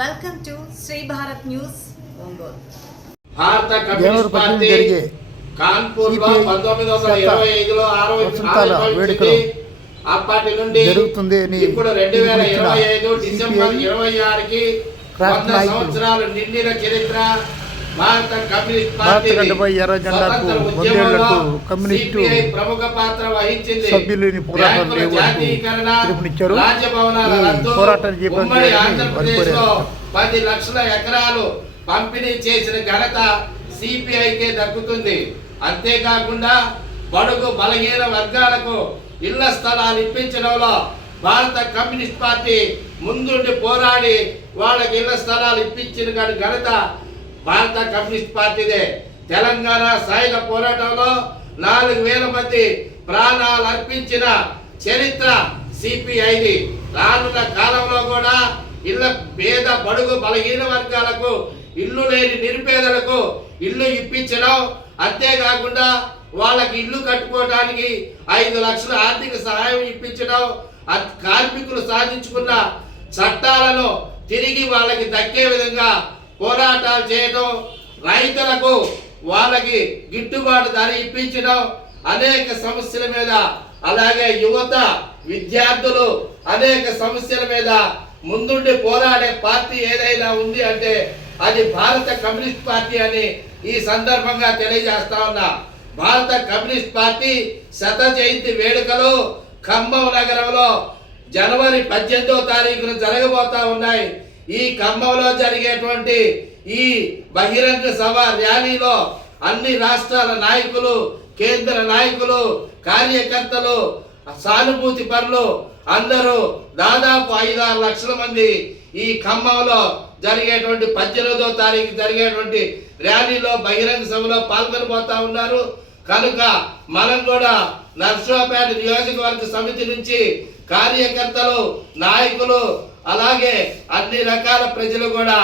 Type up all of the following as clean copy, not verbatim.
Welcome to Shri Bharat news Ongole. Bharata communist party కాన్పూర్లో 1925లో వేడుకలు అప్పటి నుండి జరుగుతుంది. ఇప్పుడు 2025 డిసెంబర్ 26కి 100 సంవత్సరాలు నిండిన చరిత్ర భారత కమ్యూనిస్ట్ పార్టీ కమ్యూనిస్టు ప్రముఖ పాత్ర వహించింది. సభ్యులని ఉమ్మడి ఆంధ్రప్రదేశ్ లో 10 లక్షల ఎకరాలు పంపిణీ చేసిన ఘనత సిపిఐకే దక్కుతుంది. అంతేకాకుండా బడుగు బలహీన వర్గాలకు ఇళ్ల స్థలాలు ఇప్పించడంలో భారత కమ్యూనిస్ట్ పార్టీ ముందుండి పోరాడి వాళ్ళకి ఇళ్ల స్థలాలు ఇప్పించిన ఘనత భారత కమ్యూనిస్ట్ పార్టీదే. తెలంగాణ సాయుధ పోరాటంలో 4000 మంది ప్రాణాలు అర్పించిన చరిత్ర సిపిఐది. రానున్న కాలంలో కూడా ఇళ్ల పేద బడుగు బలహీన వర్గాలకు ఇల్లు లేని నిరుపేదలకు ఇల్లు ఇప్పించడం, అంతేకాకుండా వాళ్ళకి ఇల్లు కట్టుకోవడానికి 5 లక్షల ఆర్థిక సహాయం ఇప్పించడం, కార్మికులు సాధించుకున్న చట్టాలను తిరిగి వాళ్ళకి దక్కే విధంగా పోరాటాలు చేయడం, రైతులకు వాళ్ళకి గిట్టుబాటు ధర ఇప్పించడం, అనేక సమస్యల మీద, అలాగే యువత విద్యార్థులు అనేక సమస్యల మీద ముందుండి పోరాడే పార్టీ ఏదైనా ఉంది అంటే అది భారత కమ్యూనిస్ట్ పార్టీ అని ఈ సందర్భంగా తెలియజేస్తా ఉన్నా. భారత కమ్యూనిస్ట్ పార్టీ 100వ జయంతి వేడుకలు ఖమ్మం నగరంలో జనవరి 18వ తారీఖున జరగబోతా ఉన్నాయి. ఈ ఖమ్మంలో జరిగేటువంటి ఈ బహిరంగ సభ ర్యాలీలో అన్ని రాష్ట్రాల నాయకులు, కేంద్ర నాయకులు, కార్యకర్తలు, సానుభూతి పరులు అందరూ దాదాపు 5-6 లక్షల మంది ఈ ఖమ్మంలో జరిగేటువంటి 18వ తారీఖు జరిగేటువంటి ర్యాలీలో బహిరంగ సభలో పాల్గొనబోతా ఉన్నారు. కనుక మనం కూడా నర్సరావుపేట నియోజకవర్గ సమితి నుంచి కార్యకర్తలు, నాయకులు, అలాగే అన్ని రకాల ప్రజలు కూడా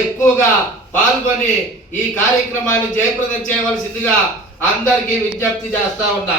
ఎక్కువగా పాల్గొని ఈ కార్యక్రమాన్ని జయప్రదం చేయవలసిందిగా అందరికీ విజ్ఞప్తి చేస్తా ఉన్నా.